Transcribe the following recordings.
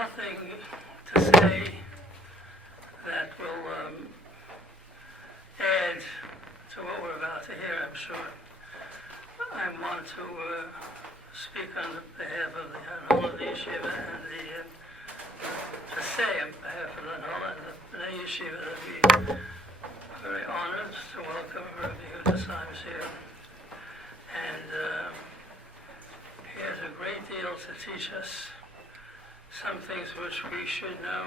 nothing to say that will add to what we're about to hear, I'm sure. I want to speak on behalf of the whole of the yeshiva and to say on behalf of the whole of the yeshiva that we are very honored to welcome Rabbi Simes here. And he has a great deal to teach us. Some things which we should know,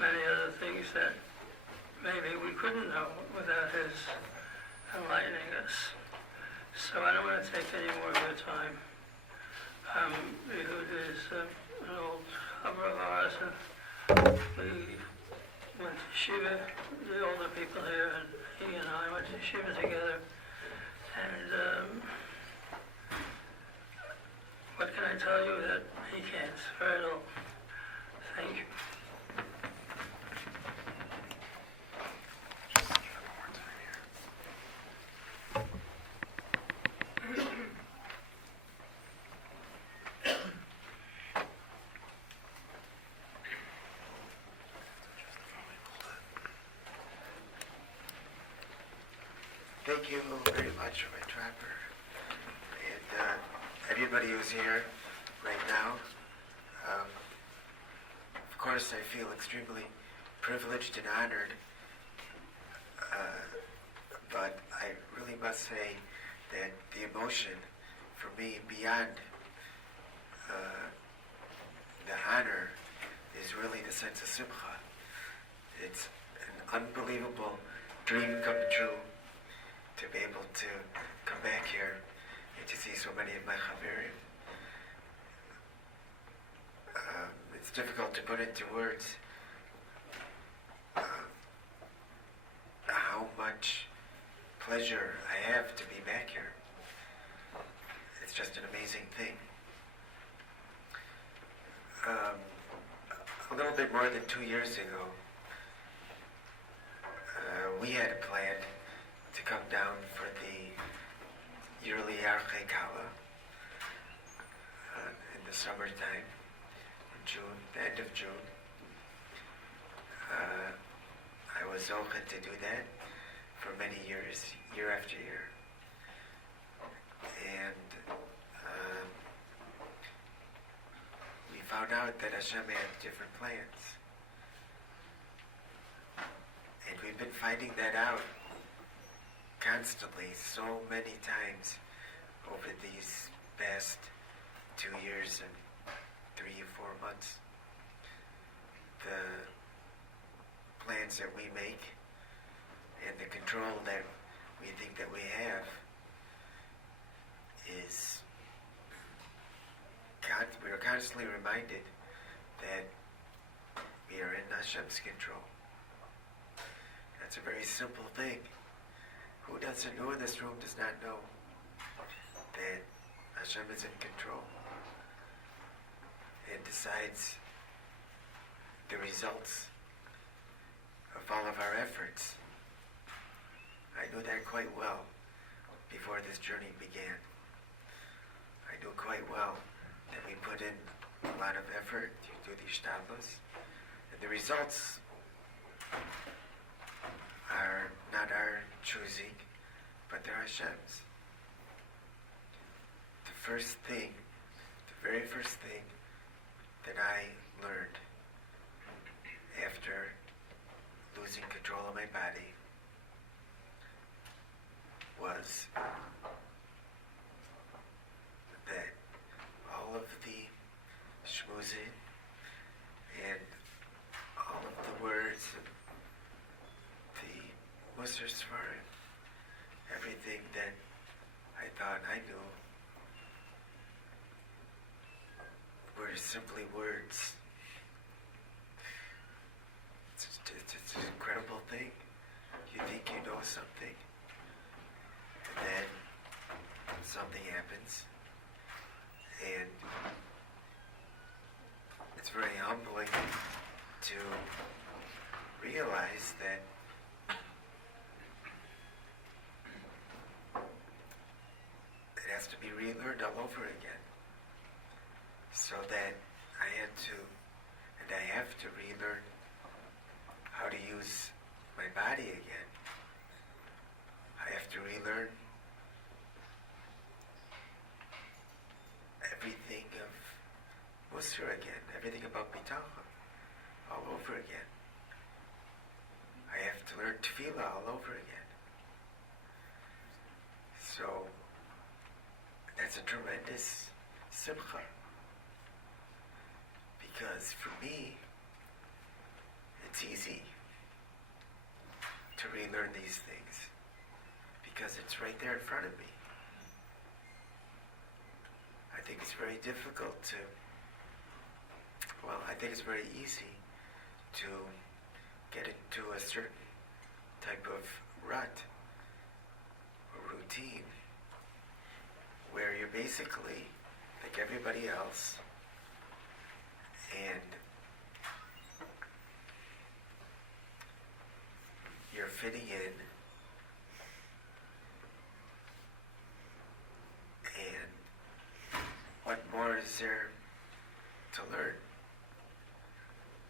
many other things that maybe we couldn't know without his enlightening us. So I don't want to take any more of your time. Ehud is an old Chabra of ours, and we went to Yeshiva, the older people here, and he and I went to Yeshiva together. And what can I tell you that he can't? Very little. Thank you. Thank you very much, Rabbi Trapper, and everybody who's here right now. Of course, I feel extremely privileged and honored, but I really must say that the emotion for me beyond the honor is really the sense of simcha. It's an unbelievable dream come true to be able to come back here and to see so many of my chaverim. It's difficult to put into words how much pleasure I have to be back here. It's just an amazing thing. A little bit more than 2 years ago, we had a plan to come down for the yearly Yarchei Kala in the summertime, in June, the end of June. I was open to do that for many years, year after year. And we found out that Hashem had different plans. And we've been finding that out constantly, so many times over these past 2 years and 3 or 4 months. The plans that we make and the control that we think that we have is we are constantly reminded that we are in Hashem's control. That's a very simple thing. Who in this room does not know that Hashem is in control and decides the results of all of our efforts? I knew that quite well before this journey began. I knew quite well that we put in a lot of effort to do these shtadlos, and the results are not our choosing, but they're Hashem's. The very first thing that I learned after losing control of my body was that all of the shmuzin and all of the words and the Musar Svarim, everything that I thought I knew, were simply words. It's an incredible thing. You think you know something, and then something happens, and it's very humbling to realize that it has to be relearned all over again. So that I had to And I have to relearn how to use my body again. I have to relearn everything of Musar again, everything about Bitachon, all over again. I have to learn Tefillah all over again. So, that's a tremendous simcha. Because for me, it's easy to relearn these things. Because it's right there in front of me. I think it's very difficult to, I think it's very easy to get into a certain type of rut or routine where you're basically like everybody else and you're fitting in and what more is there to learn?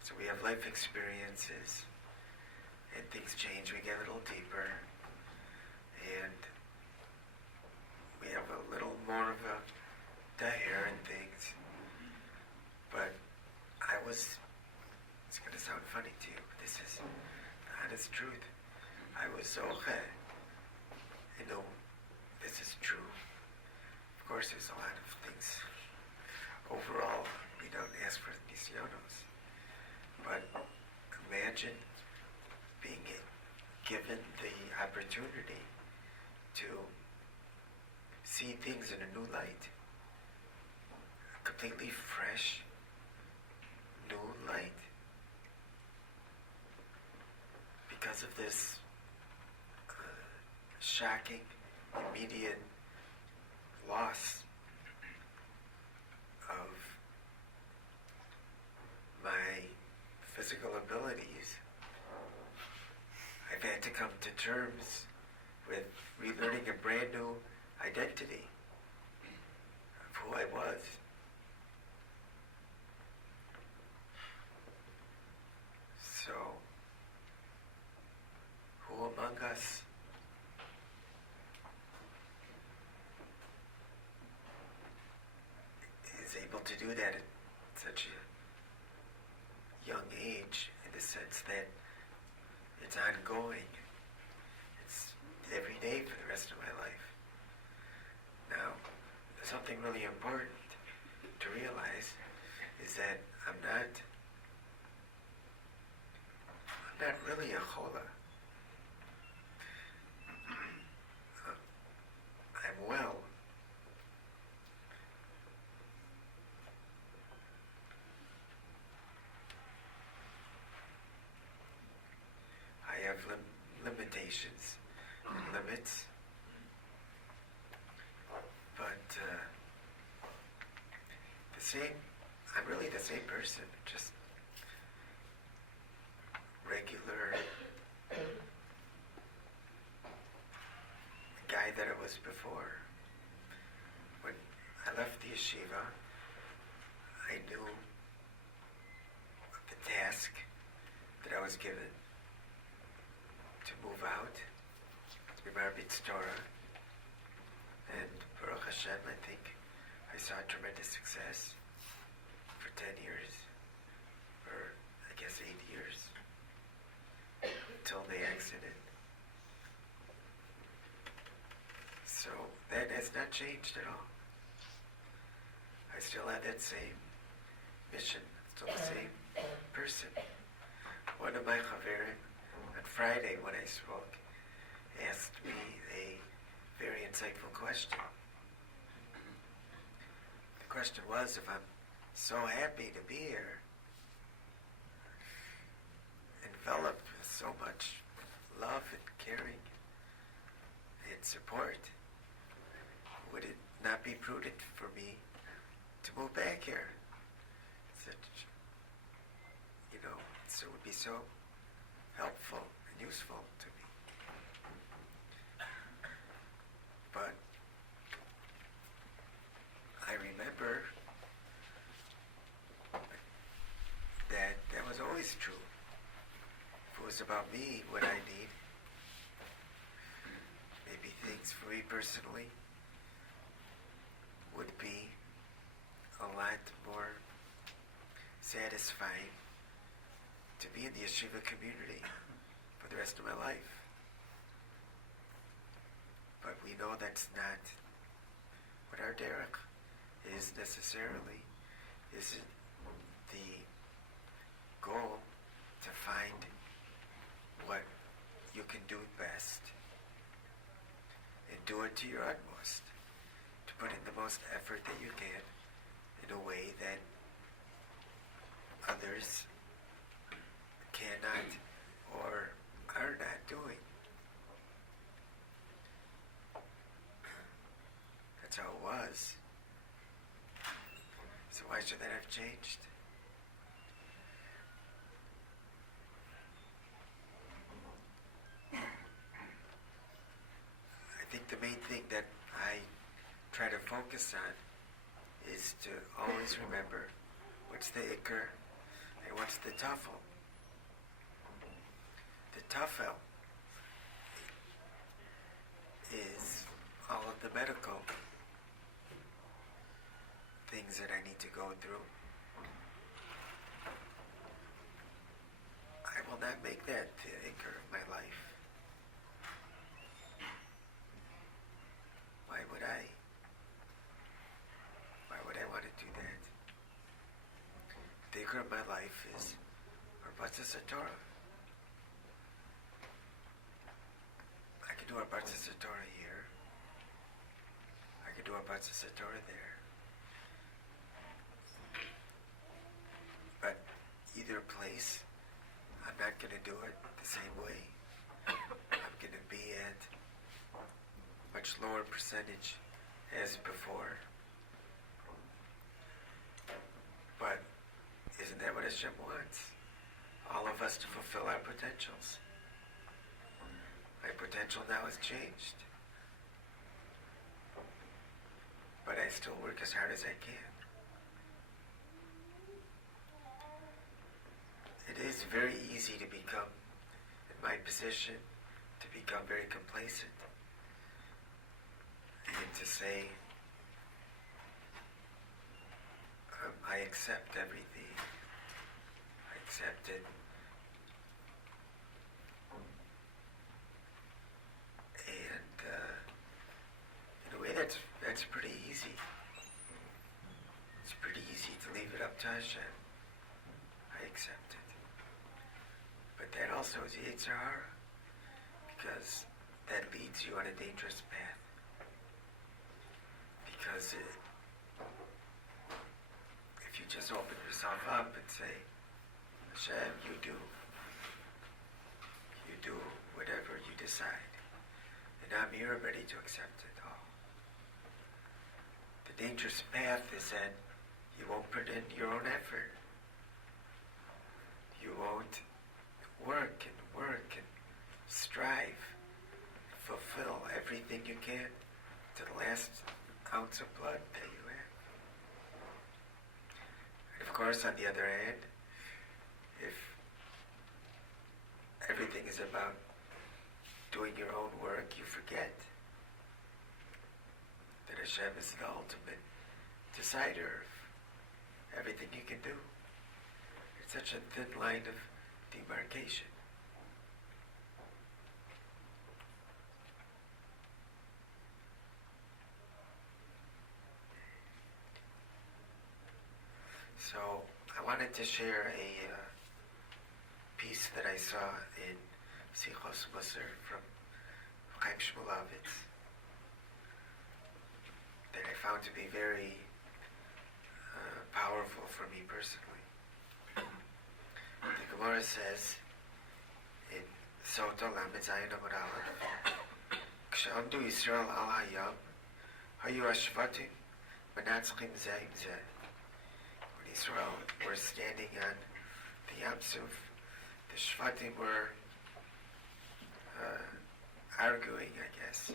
So we have life experiences and things change, we get a little deeper and we have a little more of a daher and things. But it's going to sound funny to you, but this is the honest truth. I was zoche. This is true. Of course, there's a lot of things. Overall, we don't ask for nisyonos. But imagine being given the opportunity to see things in a new light. A completely fresh, new light. Because of this shocking, immediate loss of my physical abilities, I've had to come to terms with relearning a brand new identity of who I was. So, who among us is able to do that at such a young age, in the sense that it's ongoing. It's every day for the rest of my life. Now, there's something really important to realize is that I'm not really a chola. I'm well. I have limitations and limits, but I'm really the same person, just regular guy that I was before. When I left the yeshiva, I knew the task that I was given to move out, to be Marbit Torah, and Baruch Hashem, I think I saw tremendous success for 10 years, or I guess 8 years, until they exited. So that has not changed at all. I still have that same mission, still the same person. One of my chaverim on Friday when I spoke asked me a very insightful question. The question was if I'm so happy to be here, enveloped with so much love and caring and support, would it not be prudent for me to move back here? So it would be so helpful and useful to me. But I remember that was about me, what I need, maybe things for me personally would be a lot more satisfying to be in the yeshiva community for the rest of my life. But we know that's not what our derech is necessarily. Isn't the goal to find what you can do best and do it to your utmost, to put in the most effort that you can in a way that others cannot or are not doing. That's how it was. So why should that have changed? I think the main thing that I try to focus on is to always remember what's the ikr and what's the tafel. The tafel is all of the medical things that I need to go through. I will not make that the anchor of my life. Why would I? Why would I want to do that? The anchor of my life is Arbatzas Torah. I can do Arbatzas Torah here. I can do Arbatzas Torah there. But either place, I'm not going to do it the same way. I'm going to be at much lower percentage as before. But isn't that what Hashem wants? All of us to fulfill our potentials. My potential now has changed. But I still work as hard as I can. It is very easy to become, in my position, to become very complacent. And to say, I accept everything. I accept it. And in a way that's pretty easy. It's pretty easy to leave it up to Hashem. I accept it. But that also is Yetzer Hara, because that leads you on a dangerous path. Because if you just open yourself up and say, Hashem, you do whatever you decide, and I'm here ready to accept it all. The dangerous path is that you won't put in your own effort. You won't work and strive, fulfill everything you can to the last ounce of blood that you have. And of course, on the other hand, if everything is about doing your own work, you forget that Hashem is the ultimate decider of everything you can do. It's such a thin line of demarcation. So I wanted to share a piece that I saw in Sichos Musar from Chaim Shmulevitz that I found to be very powerful for me personally. The Gemara says in Sota Lamed Zayin Amud Aleph, K'she'amdu Yisrael al hayam, hayu hashvatim menatzchim zeh im zeh. When Israel were standing on the Yam Suf, the Shvatim were arguing, I guess,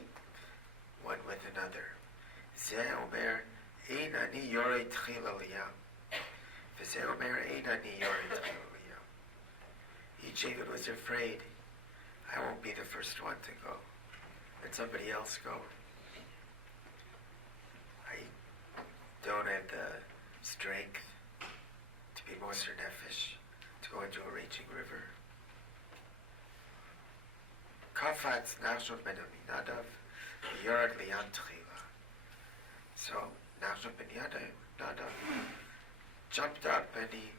one with another. Zeh omer, ein ani yorei tchil al yam. V'zeh omer, ein ani yorei tchil al yam. each David was afraid, I won't be the first one to go. Let somebody else go. I don't have the strength to be Moser Nefesh, to go into a raging river. Kafatz Nachshon ben Aminadav, Yard Lian Tchila. So Nachshon ben Aminadav jumped up, and he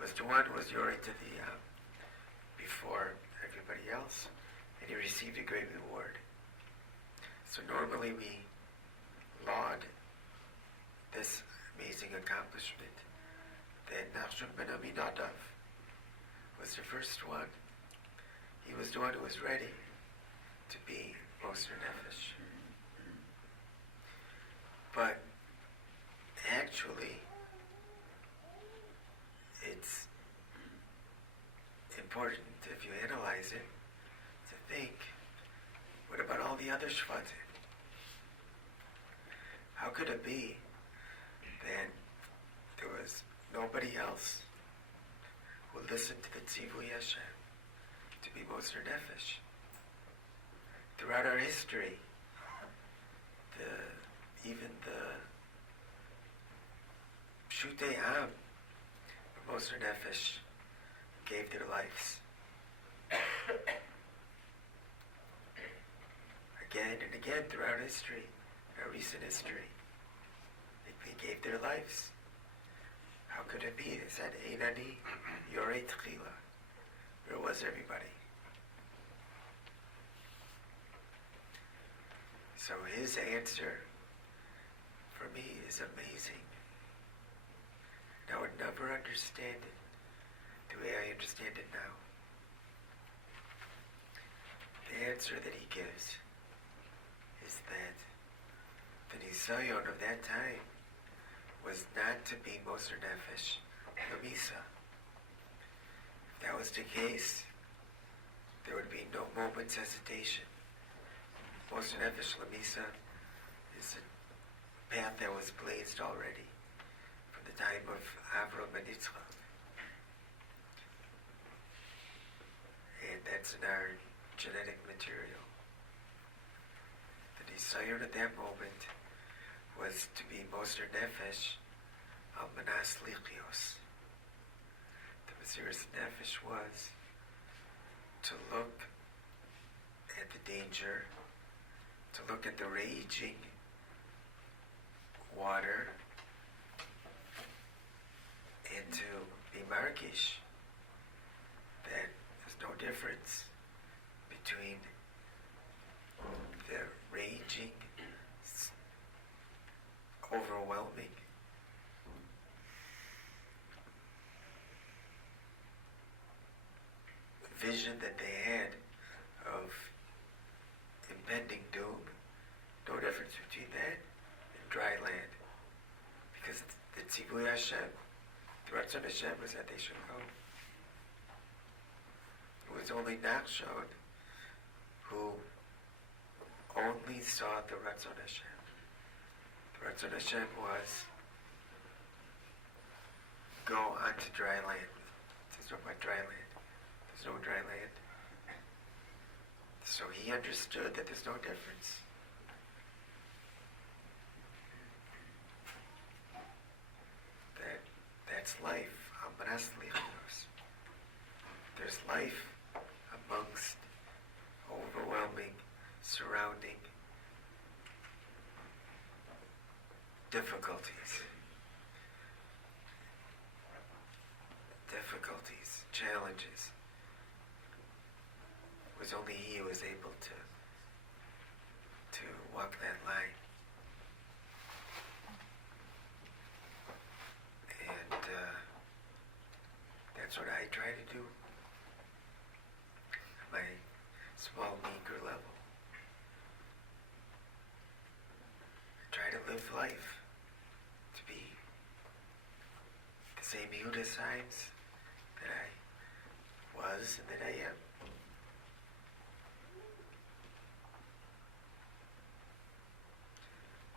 was the one who was Yori to the before everybody else, and he received a great reward. So normally we laud this amazing accomplishment that Nachshon ben Aminadav was the first one. He was the one who was ready to be Moser Nefesh. But actually, it's important, if you analyze it, to think, what about all the other Shvatim? How could it be that there was nobody else who listened to the Tzivui Hashem to be Moser Nefesh? Throughout our history, even the Pshutei Am, Moser Nefesh, gave their lives. Again and again throughout history, our recent history, they gave their lives. How could it be? They said, Einani Yorei Tchila. Where was everybody? So his answer, for me, is amazing. And I would never understand it the way I understand it now. The answer that he gives is that the Nisayon of that time was not to be Moser Nefesh Lamisa. If that was the case, there would be no moment's hesitation. Moser Nefesh Lamisa is a path that was blazed already from the time of Avram and Yitzchak. And that's in our genetic material. The desire at that moment was to be Moser Nefesh al Manas Lichios. The Mesiras Nefesh was to look at the danger, to look at the raging water, and to be markish that there's no difference between the raging, overwhelming vision that they had of impending doom. No difference between that and dry land. Because the Tzivui Hashem, the Ratzon Hashem was that they should go. It was only Nachshon who only saw the Ratzon Hashem. The Ratzon Hashem was go onto dry land. There's no more dry land. There's no dry land. So he understood that there's no difference. That's life. There's life amongst overwhelming, surrounding difficulties, challenges. It was only he who was able to walk that line. And that's what I try to do at my small, meager level. I try to live life to be the same Yeshiva Simes that I was and that I am.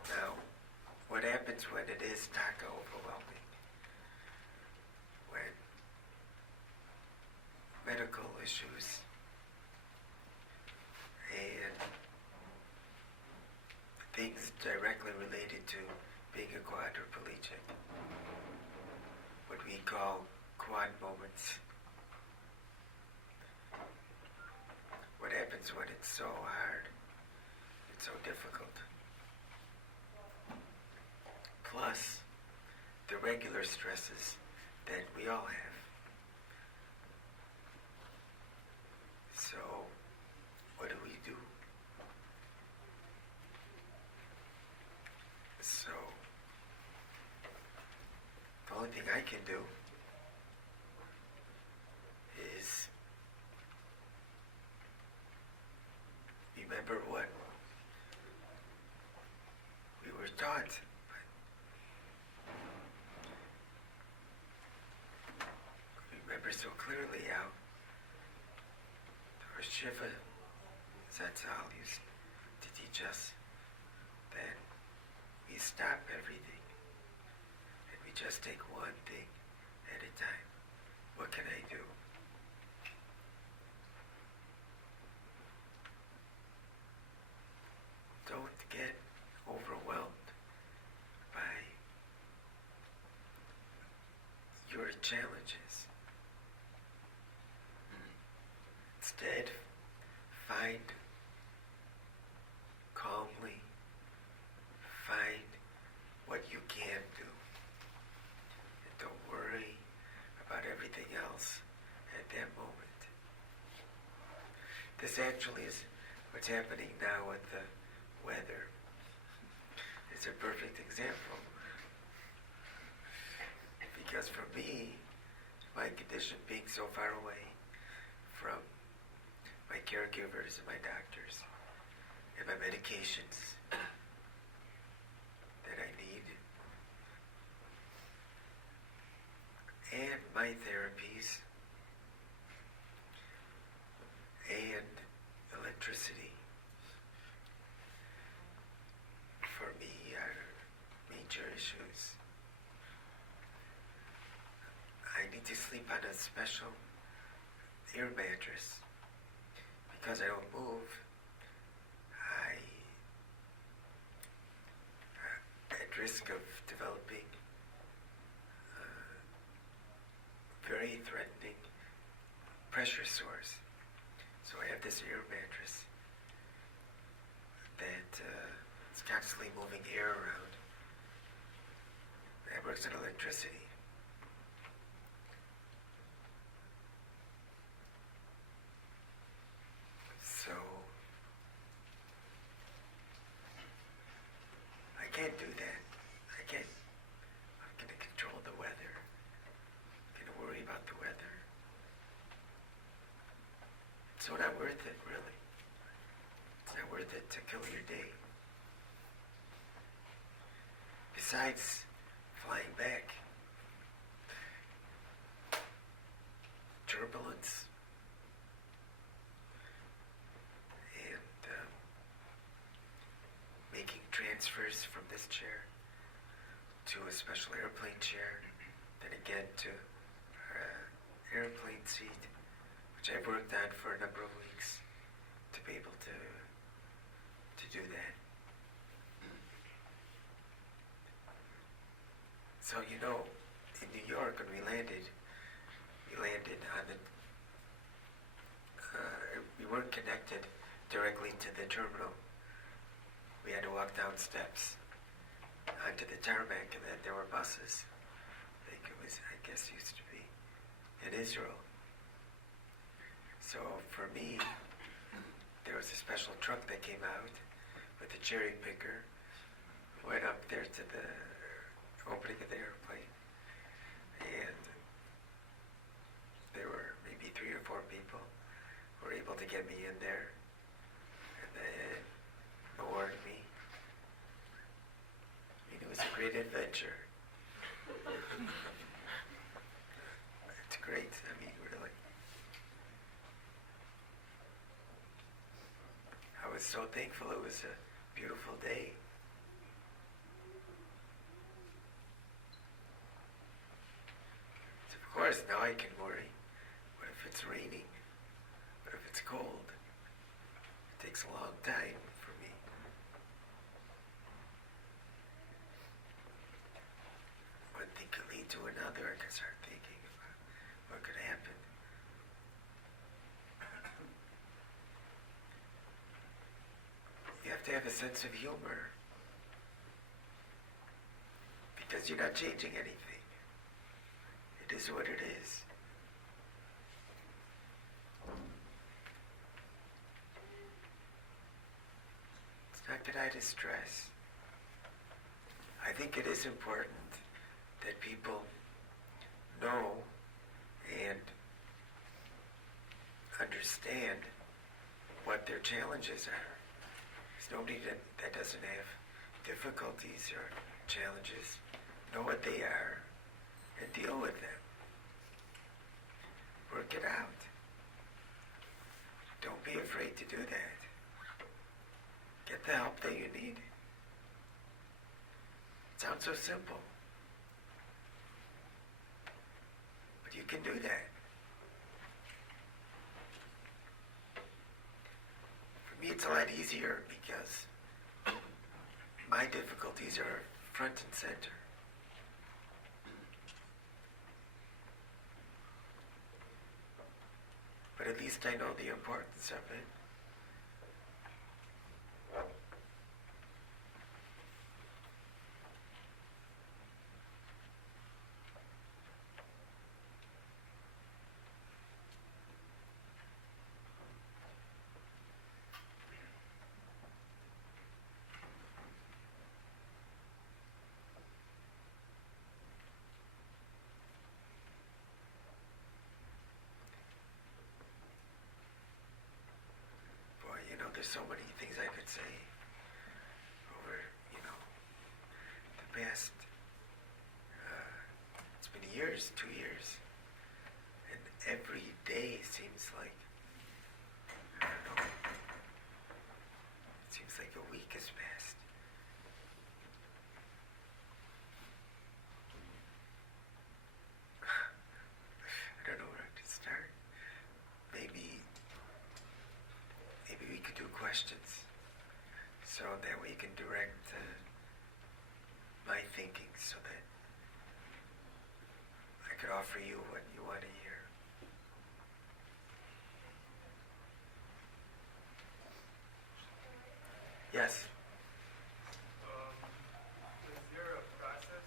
Now, what happens when it is taka overwhelming? When medical quad moments. What happens when it's so hard, it's so difficult. Plus, the regular stresses that we all have. So, what do we do? So, the only thing I can do is remember what we were taught. Remember so clearly how the Yeshiva Chovetz Chaim used to teach us that we stop everything and we just take one thing at a time. What can I do? Don't get overwhelmed by your challenges. Instead, find calmly, find what you can do. And don't worry about everything else at that moment. This actually is what's happening now with the weather. It's a perfect example. Because for me, my condition being so far away from my caregivers and my doctors and my medications that I need and my therapies and electricity for me are major issues. I need to sleep on a special air mattress. Because I don't move, I'm at risk of developing very threatening pressure sores. So I have this air mattress that is constantly moving air around. That works on electricity. So, I can't do that. I'm going to control the weather. I'm going to worry about the weather. It's so not worth it, really. It's not worth it to kill your day. Besides flying back, turbulence, making transfers from this chair to a special airplane chair, then again to airplane seat, which I've worked on for a number of weeks to be able to do that. So in New York when we landed on the we weren't connected directly to the terminal. We had to walk down steps onto the tarmac, and then there were buses. Like it was, I guess, used to be in Israel. So for me, there was a special truck that came out with a cherry picker. Went up there to the opening of the airplane, and there were maybe 3 or 4 people who were able to get me in there, and then award me. I mean, it was a great adventure. It's great, I mean, really. I was so thankful. It was a beautiful day. So of course, now I can worry. What if it's raining? What if it's cold? It takes a long time for me. One thing can lead to another. I can start thinking about have a sense of humor. Because you're not changing anything. It is what it is. It's not that I distress. I think it is important that people know and understand what their challenges are. There's nobody that doesn't have difficulties or challenges. Know what they are and deal with them. Work it out. Don't be afraid to do that. Get the help that you need. It sounds so simple. But you can do that. For me, it's a lot easier because my difficulties are front and center. But at least I know the importance of it. There's so many things I could say over, the past, it's been years, 2 years, and every day seems like, I don't know, it seems like a week has passed. I don't know where to start. Maybe we could do questions so that we can direct my thinking so that I could offer you what you want to hear. Yes? Is there a process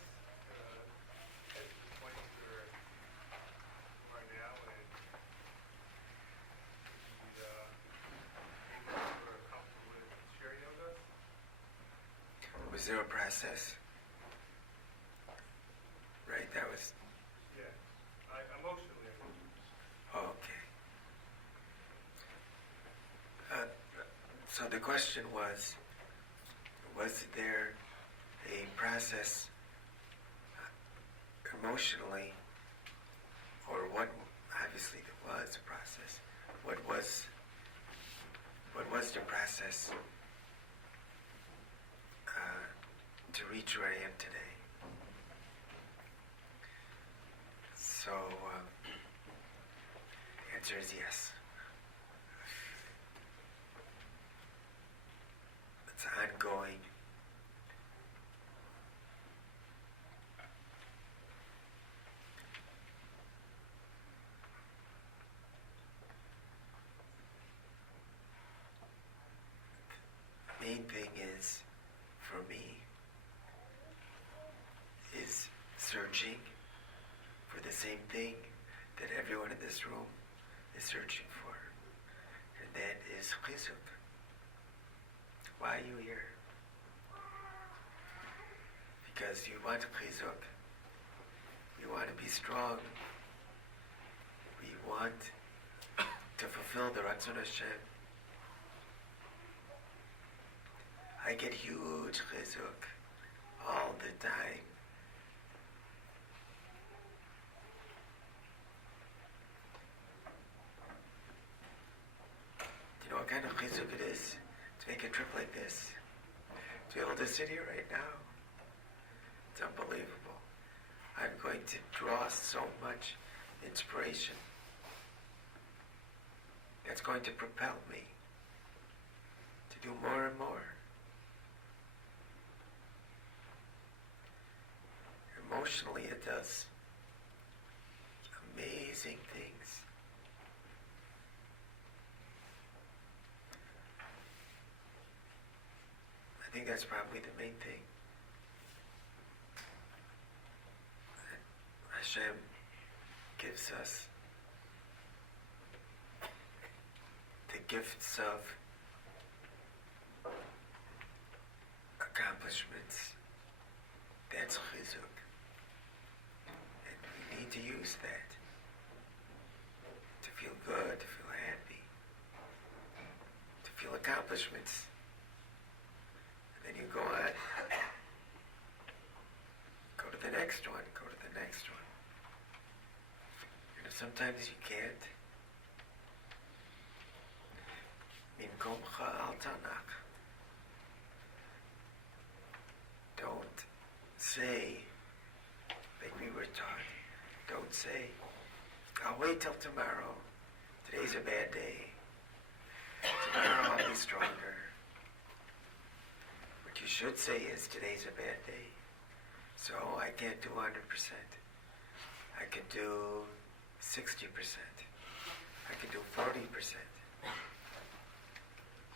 at the point where you are now and the people who are comfortable with sharing with us? Was there a process? Right, that was... Yeah, emotionally. Oh, okay. So the question was there a process emotionally, or what? Obviously there was a process. What was the process to reach where I am today? So the answer is yes. It's ongoing. The main thing is, for me, is searching for the same thing that everyone in this room is searching for. And that is chizuk. Why are you here? Because you want chizuk. You want to be strong. We want to fulfill the Ratzon Hashem. I get huge chizuk all the time. You know what kind of chizuk it is to make a trip like this? To be able to sit here right now. It's unbelievable. I'm going to draw so much inspiration. That's going to propel me to do more and more. Emotionally, it does amazing things. think that's probably the main thing. Hashem gives us the gifts of accomplishments. That's chizuk. And we need to use that to feel good, to feel happy, to feel accomplishments. And then you go on. Go to the next one, go to the next one. Sometimes you can't. Mimkomcha al tanach. Don't say, like we were taught, don't say, I'll wait till tomorrow. Today's a bad day. Tomorrow I'll be stronger. What you should say is, today's a bad day. So I can't do 100%. I can do 60%. I can do 40%.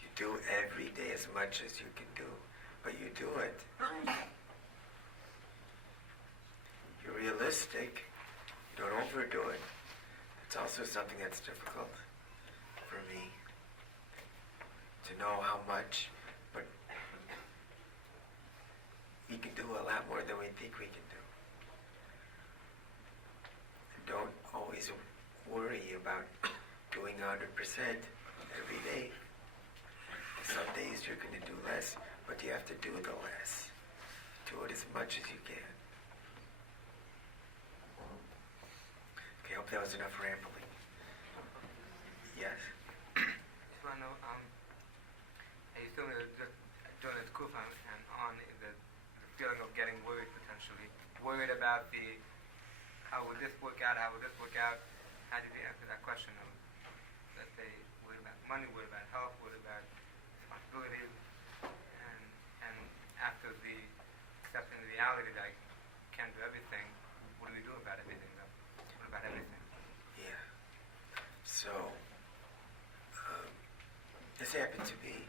You do every day as much as you can do, but you do it. You're realistic. You don't overdo it. It's also something that's difficult for me to know how much, but we can do a lot more than we think we can do. Don't always worry about doing 100% every day. Some days you're going to do less, but you have to do the less. Do it as much as you can. Okay, I hope that was enough rambling. Yes? Just want to know, are you still just doing the kufa and on the feeling of getting worried potentially? Worried about how would this work out, how would this work out? How did you answer that question of, let's say, worried about money, worried about health, worried about responsibilities, and after the accepting the reality that I can't do everything, what do we do about everything though? What about everything? Yeah. So, this happened to me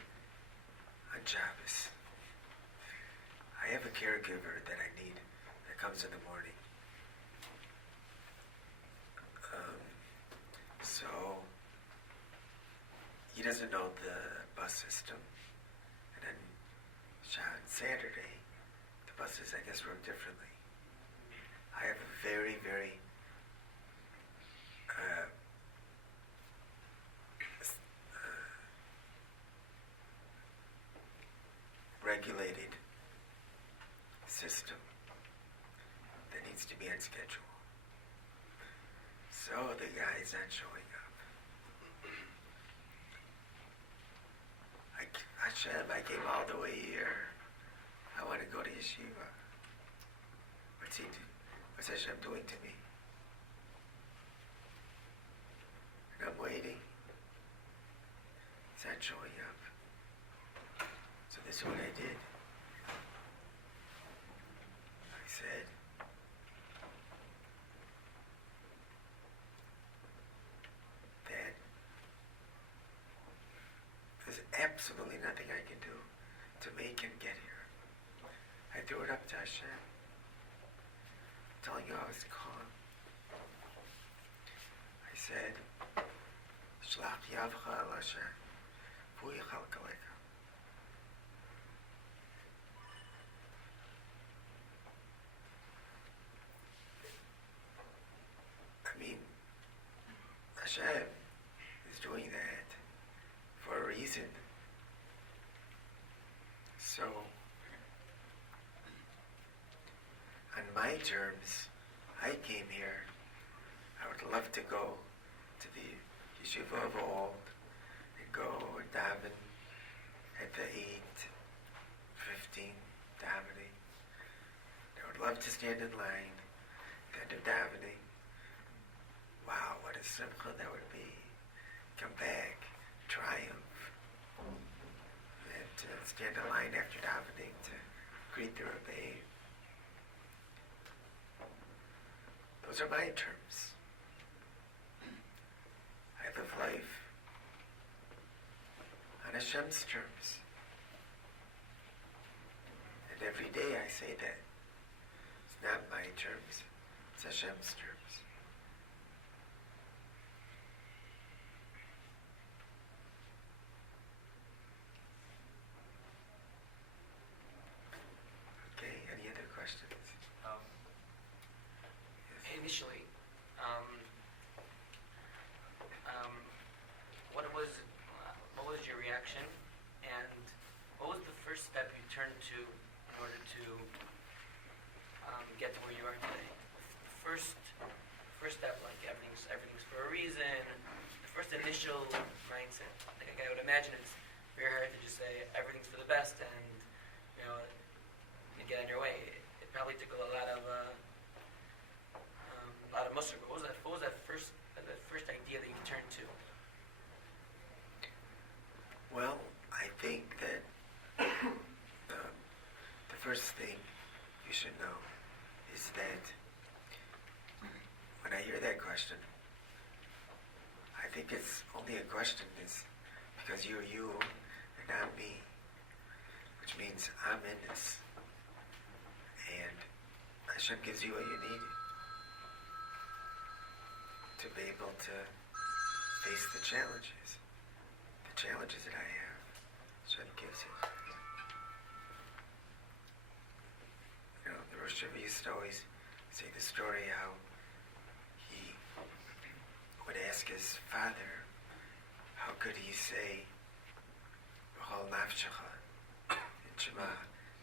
on Shabbos. I have a caregiver that I need that comes in the morning. So, he doesn't know the bus system. And then on Saturday, the buses, I guess, work differently. I have a very, very regulated system that needs to be on schedule. So the guy's not showing up. Hashem, I came all the way here. I want to go to Yeshiva. What's he do? What's Hashem doing to me? And I'm waiting. He's not showing up. So this is what I did. I said, Dad, there's absolutely nothing I can do to make him get here. I threw it up to Hashem, telling you I was calm. I said, Shlach Yavcha al Hashem, Hu Yichalka Leka. I mean, Hashem is doing that for a reason. So, on my terms, I came here. I would love to go to the Yeshiva of old and go and daven at the 8:15 davening. I would love to stand in line at the end of davening. Wow, what a simcha that would be. Come back, triumph, and to stand in line after davening to greet the Rebbe. Those are my terms. I live life on Hashem's terms. every day I say that. It's not my terms, it's Hashem's terms. Okay, any other questions? Yes. Initially, what was your reaction, and what was the first step you turned to in order to get to where you are today? The first step, like everything's for a reason. The first initial mindset. Like I would imagine it's very hard to just say everything's for the best and and get on your way. It probably took a lot of muscle. What was that first idea that you turned to? Well, I think that the first thing you should know is that when I hear that question, I think it's only a question is because you're you and I'm me, which means I'm in this. And Hashem gives you what you need to be able to face the challenges that I have. Hashem gives it. The Rosh Hashanah used to always say the story how he would ask his father, how could he say, B'chol nafshecha, in Shema,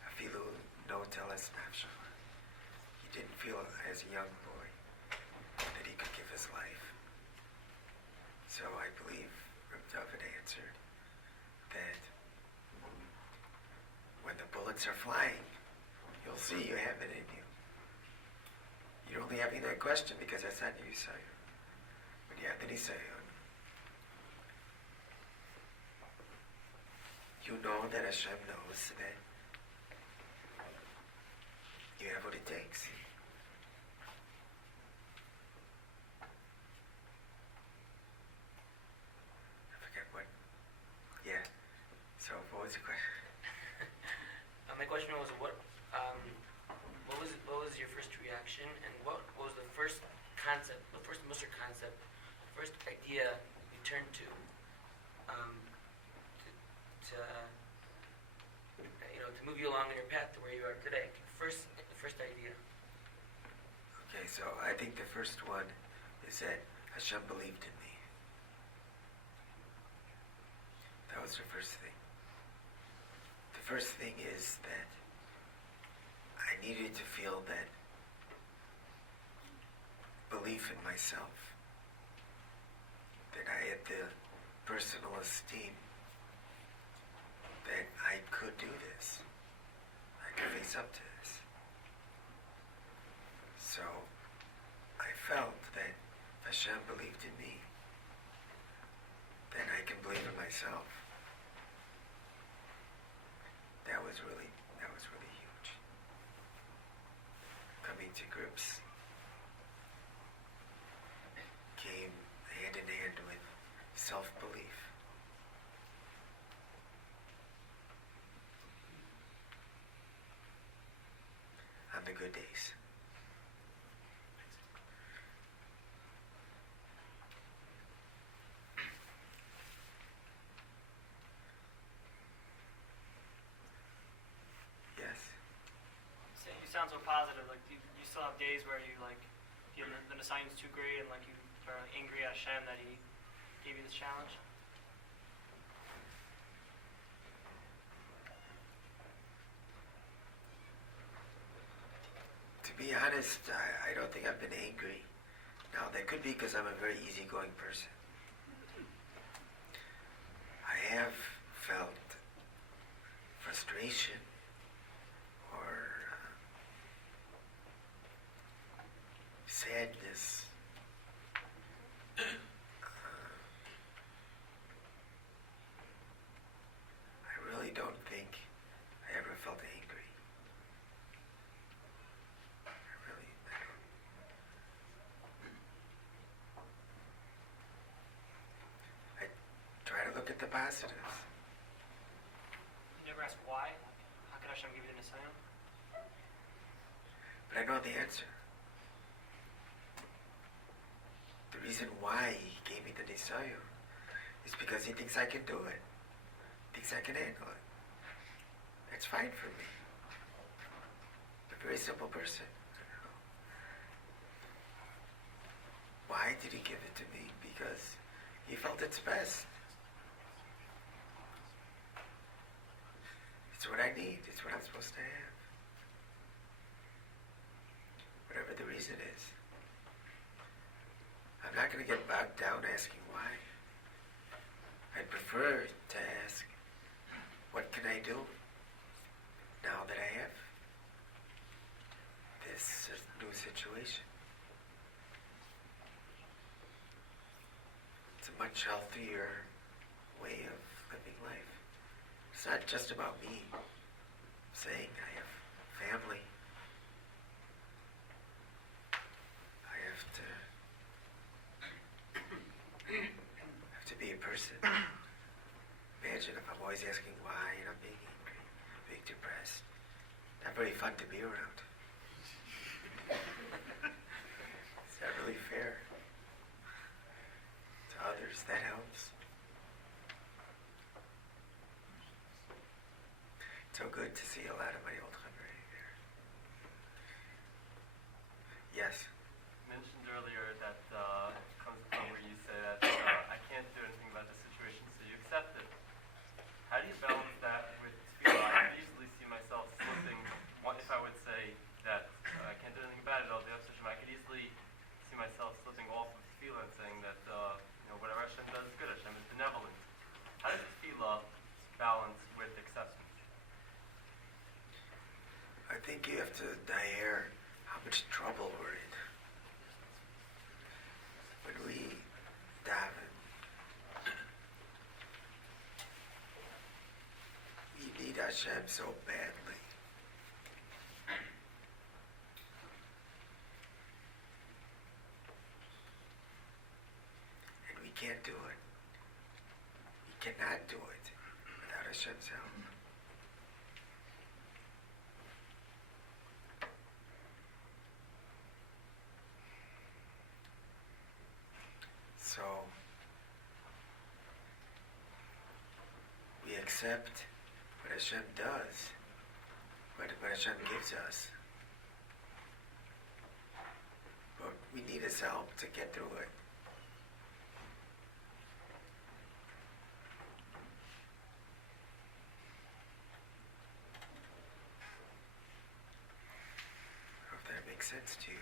afilu no teles nafshecha. He didn't feel as a young boy that he could give his life. So I believe Reb David answered that when the bullets are flying, you'll see you have it in you. You're only having that question because that's not your Nisayon. When you have the Nisayon, you know that Hashem knows that you have what it takes. I forget what. Yeah. So what was the question? My question was what was your first reaction, and what was the first concept, the first Musar concept, the first idea you turned to move you along in your path to where you are today? The first idea. Okay, so I think the first one is that Hashem believed in me. That was the first thing. The first thing is that I needed to feel that belief in myself, that I had the personal esteem that I could do this. I could face up to this. So I felt that if Hashem believed in me, then I can believe in myself. That was really huge. Coming to grips came hand in hand with self-belief. On the good days. Yes. So you sound so positive. Like you still have days where you the assignment's too great, and you are angry at Hashem that He gave you this challenge. To be honest, I don't think I've been angry. Now, that could be because I'm a very easygoing person. I have felt frustration or sadness. I really don't think I ever felt angry. I don't. I try to look at the positives. You never ask why. How could Hashem give you the Nisayon? But I know the answer. The reason why he gave me the desire is because he thinks I can do it. Thinks I can handle it. That's fine for me. I'm a very simple person. Why did he give it to me? Because he felt it's best. It's what I need. It's what I'm supposed to have. Whatever the reason is. I'm not going to get bogged down asking why. I'd prefer to ask, what can I do now that I have this new situation? It's a much healthier way of living life. It's not just about me saying I have family. I have to be a person. Imagine if I'm always asking why and I'm being angry, being depressed. Not very fun to be around. Is that really fair to others? That helps. So good to see a lot of my old Chavrei here. Yes? You mentioned earlier that it comes to the point where you say that I can't do anything about the situation, so you accept it. How do you balance that with tefillah? I could easily see myself slipping. If I would say that I can't do anything about it, I'll be upset. I could easily see myself slipping off of tefillah and saying that whatever Hashem does is good. Hashem is benevolent. How does tefillah balance with acceptance? I think you have to hear how much trouble we're in. When we daven, we need Hashem so badly. And we can't do it. We cannot do it without Hashem's help. So, we accept what Hashem does, what Hashem gives us. But we need His help to get through it. I hope that makes sense to you.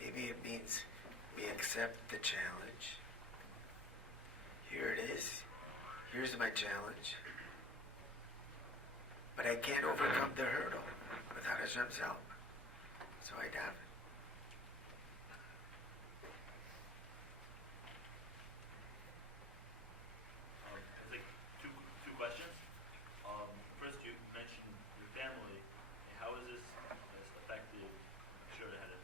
Maybe it means we accept the challenge. Here it is. Here's my challenge. But I can't overcome the hurdle without Hashem's help. So I daven. I think two questions. First, you mentioned your family. How is this affected? I'm sure it had a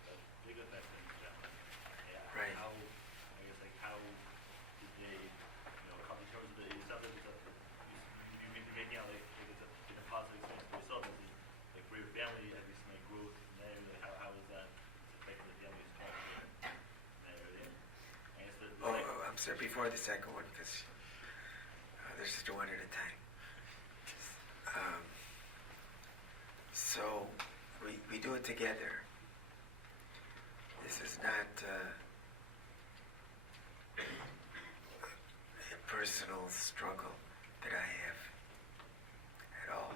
big effect on your family. Yeah. Right. How did they, come to terms with it? It sounds like you're making out like it's been a positive experience for yourself. Is it, like for your family, have you seen like growth in that area? How is that affecting the family's culture in that area? I guess the second. I'm sorry, before the second one, because there's just one at a time. So, we do it together. This is not a personal struggle that I have at all.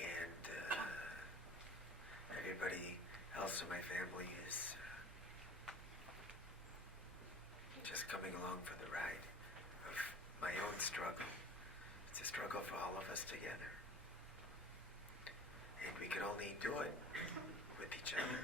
And everybody else in my family is just coming along for the ride of my own struggle. It's a struggle for all of us together. And we can only do it with each other.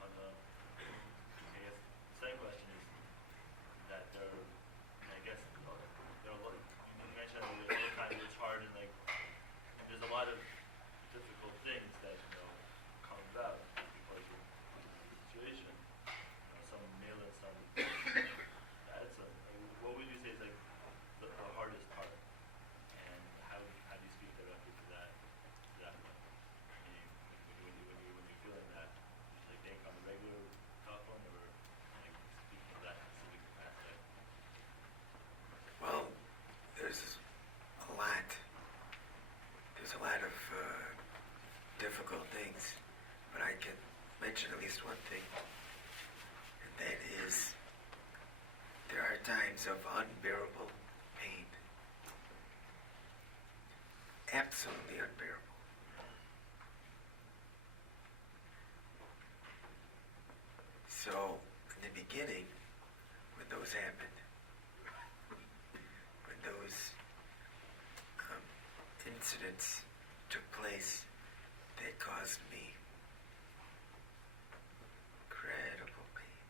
On the, I guess the second question is that there are a difficult things, but I can mention at least one thing, and that is there are times of unbearable pain. Absolutely unbearable. So, in the beginning, when those happened, when those incidents took place that caused me incredible pain,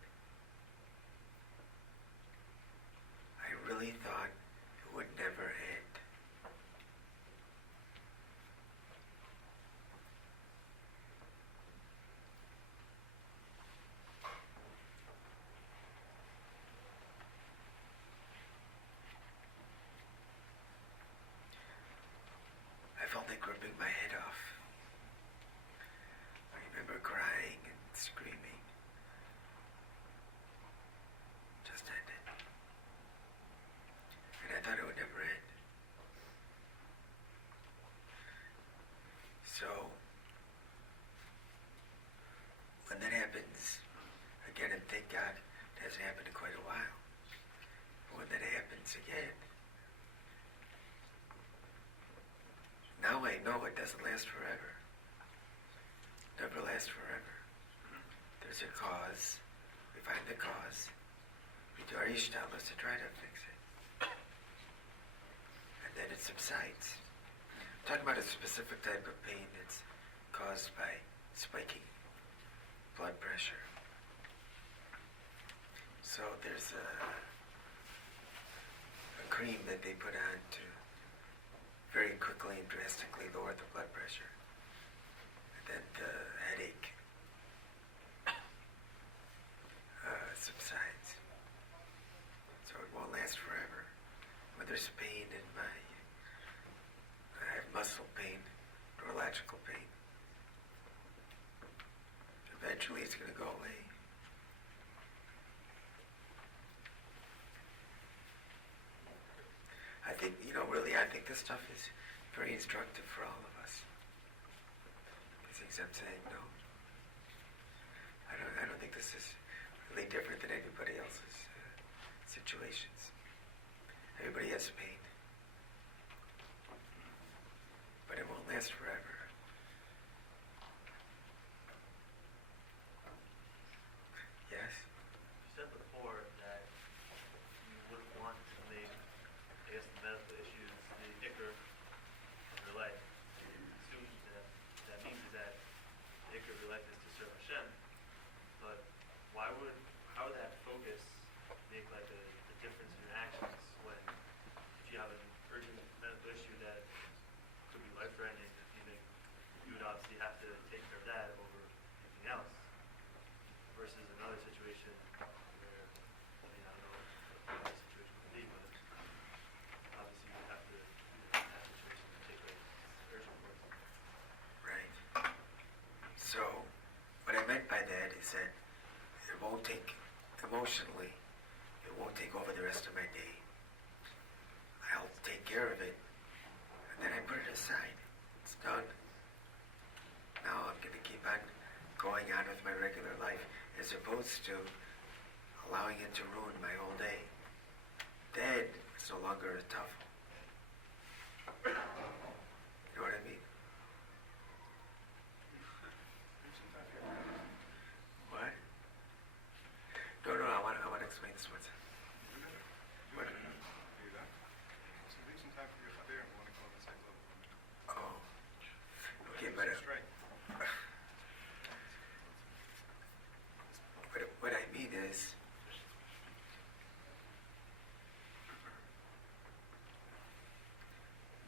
I really thought it would never end. I felt like ripping my head off. I remember crying and screaming. Just ended. And I thought it would never end. So, when that happens, again, and thank God it hasn't happened in quite a while, but when that happens again, now I know it doesn't last forever. Never lasts forever. There's a cause. We find the cause. We do our ishtalos to try to fix it. And then it subsides. I'm talking about a specific type of pain that's caused by spiking blood pressure. So there's a cream that they put on to very quickly and drastically lower the blood pressure. And then the headache subsides. So it won't last forever. When there's pain in I have muscle pain, neurological pain. Eventually it's going to go away. I think, really, I think this stuff is very instructive for all of us. These things I'm saying, no. I don't think this is really different than anybody else's situations. Everybody has pain. But it won't last forever. Yes? You said before that you wouldn't want to make, I guess, the medical issues the ikr of your life. I assume that means that the ikr of your life is to serve Hashem. But how would that focus make like a difference in your actions when if you have an urgent medical issue that could be life-threatening, you would obviously have to take care of that over anything else. Versus another situation where, I don't know what the situation would be, but obviously you have to, in that situation, take a urgent course. Right. So, what I meant by that is that it won't take, emotionally, it won't take over the rest of my day. I'll take care of it, and then I put it aside. It's done. Now I'm going to keep on going on with my regular life, as opposed to allowing it to ruin my whole day. Then it's no longer a tough. You know what I mean? What? No, I want to explain this one. What? Oh. Okay, but what I mean is,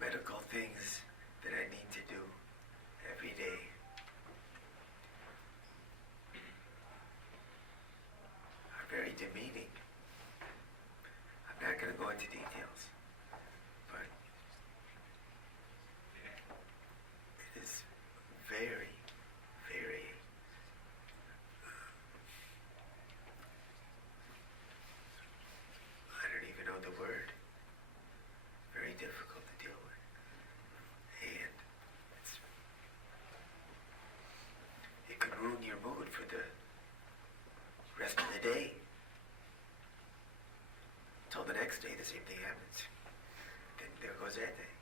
medical rest of the day. Till the next day, the same thing happens. Then there goes that day.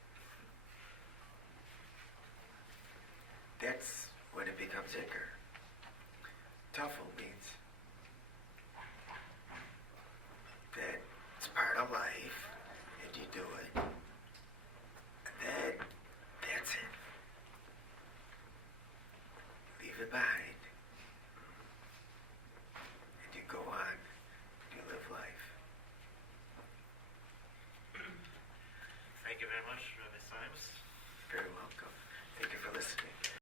That's when it becomes ikr. Tough will be